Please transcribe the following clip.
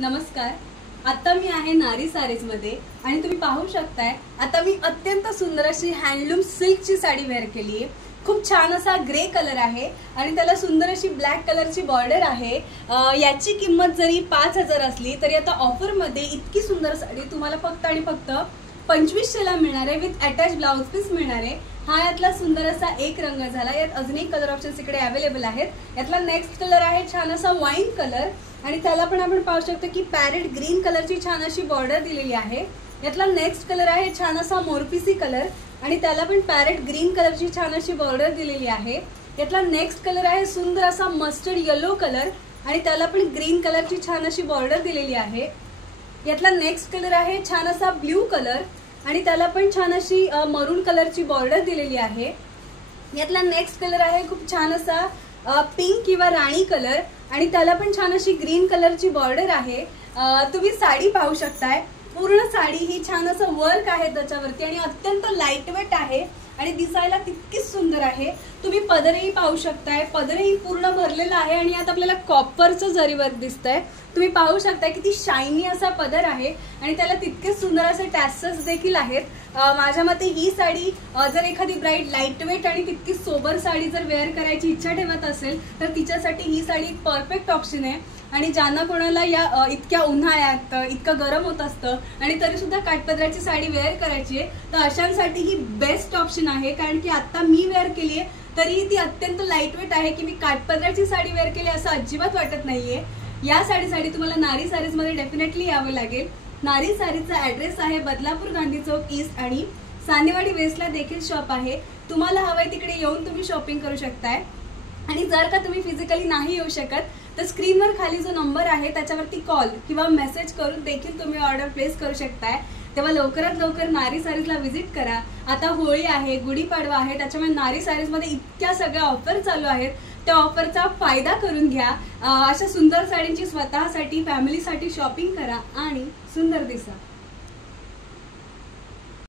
नमस्कार. आता मी आहे नारी सारीज मध्ये आणि तुम्ही पाहू शकताय आता मी अत्यंत सुंदर अशी हँडलूम सिल्कची साडी वेअर केली आहे। खूप छान असा ग्रे कलर आहे आणि त्याला सुंदर अशी ब्लॅक कलरची बॉर्डर आहे। याची किंमत जरी 5000 असली तरी आता ऑफर मध्ये इतकी सुंदर साडी तुम्हाला फक्त आणि फक्त 2500 ला मिळणार आहे विथ अटॅच ब्लाउज पीस मिळणार आहे। हा यातला सुंदर असा एक रंग झाला। यात अजून एक कलर ऑप्शन्स इकडे अवेलेबल आहेत। यातला नेक्स्ट कलर आहे छान असा वाईन कलर आणि त्याला पण आपण पाहू शकतो की पॅरेट ग्रीन कलरची छान अशी बॉर्डर दिलेली आहे। यातला नेक्स्ट कलर आहे छान असा मोरपिसी कलर आणि त्याला पण पॅरेट ग्रीन कलरची छान अशी बॉर्डर दिलेली आहे। यातला नेक्स्ट कलर आहे सुंदर असा मस्टर्ड येलो कलर आणि त्याला पण ग्रीन कलरची छान अशी बॉर्डर दिलेली आहे। यातला नेक्स्ट कलर आहे छान असा ब्ल्यू कलर आणि त्याला पण छान अशी मरून कलरची बॉर्डर दिलेली आहे। यातला नेक्स्ट कलर आहे खूप छान असा पिंक किंवा राणी कलर आणि त्याला पण छान अशी ग्रीन कलरची बॉर्डर आहे। तुम्ही साडी पाहू शकताय, पूर्ण साडी ही छान असं वर्क आहे त्याच्यावरती आणि अत्यंत लाईट वेट आहे आणि दिसायला तितकीच सुंदर आहे। तुम्ही पदरही पाहू शकताय, पदरही पूर्ण भरलेला आहे आणि यात आपल्याला कॉपरचं जरी वर्क दिसतंय। तुम्ही पाहू शकताय किती शायनी असा पदर आहे आणि त्याला तितकेच सुंदर असे टॅसल्स देखील आहेत। माझ्या मते ही साडी जर एखादी ब्राईड लाईट वेट आणि तितकी सोबर साडी जर वेअर करायची इच्छा ठेवत असेल तर तिच्यासाठी ही साडी एक परफेक्ट ऑप्शन आहे। आणि ज्यांना कोणाला या इतक्या उन्हाळ्यात इतकं गरम होत असतं आणि तरी सुद्धा काठपदराची साडी वेअर करायची आहे तर अशांसाठी ही बेस्ट ऑप्शन आहे। कारण की आता मी वेअर केली आहे तरी ती अत्यंत लाईट वेट आहे की मी काठपदराची साडी वेअर केली असं अजिबात वाटत नाहीये। या साडीसाठी तुम्हाला नारी सारीज मध्ये डेफिनेटली यावं लागेल। नारी सारीजचा ऍड्रेस आहे बदलापूर गांधी चौक ईस्ट आणि सानेवाडी वेस्टला देखील शॉप आहे। तुम्हाला हवंय तिकडे येऊन तुम्ही शॉपिंग करू शकताय आणि जर का तुम्ही फिजिकली नाही येऊ शकत तर स्क्रीनवर खाली जो नंबर आहे त्याच्यावरती कॉल किंवा मेसेज करून देखील तुम्ही ऑर्डर प्लेस करू शकताय। तेव्हा लवकरात लवकर नारी सारीजला व्हिजिट करा। आता होळी आहे, गुढीपाडवा आहे, त्याच्यामुळे नारी सारीज मध्ये इतक्या सगळ्या ऑफर चालू आहेत, त्या ऑफरचा फायदा करून घ्या। अशा सुंदर साडींची स्वतःसाठी फॅमिलीसाठी शॉपिंग करा आणि सुंदर दिसा।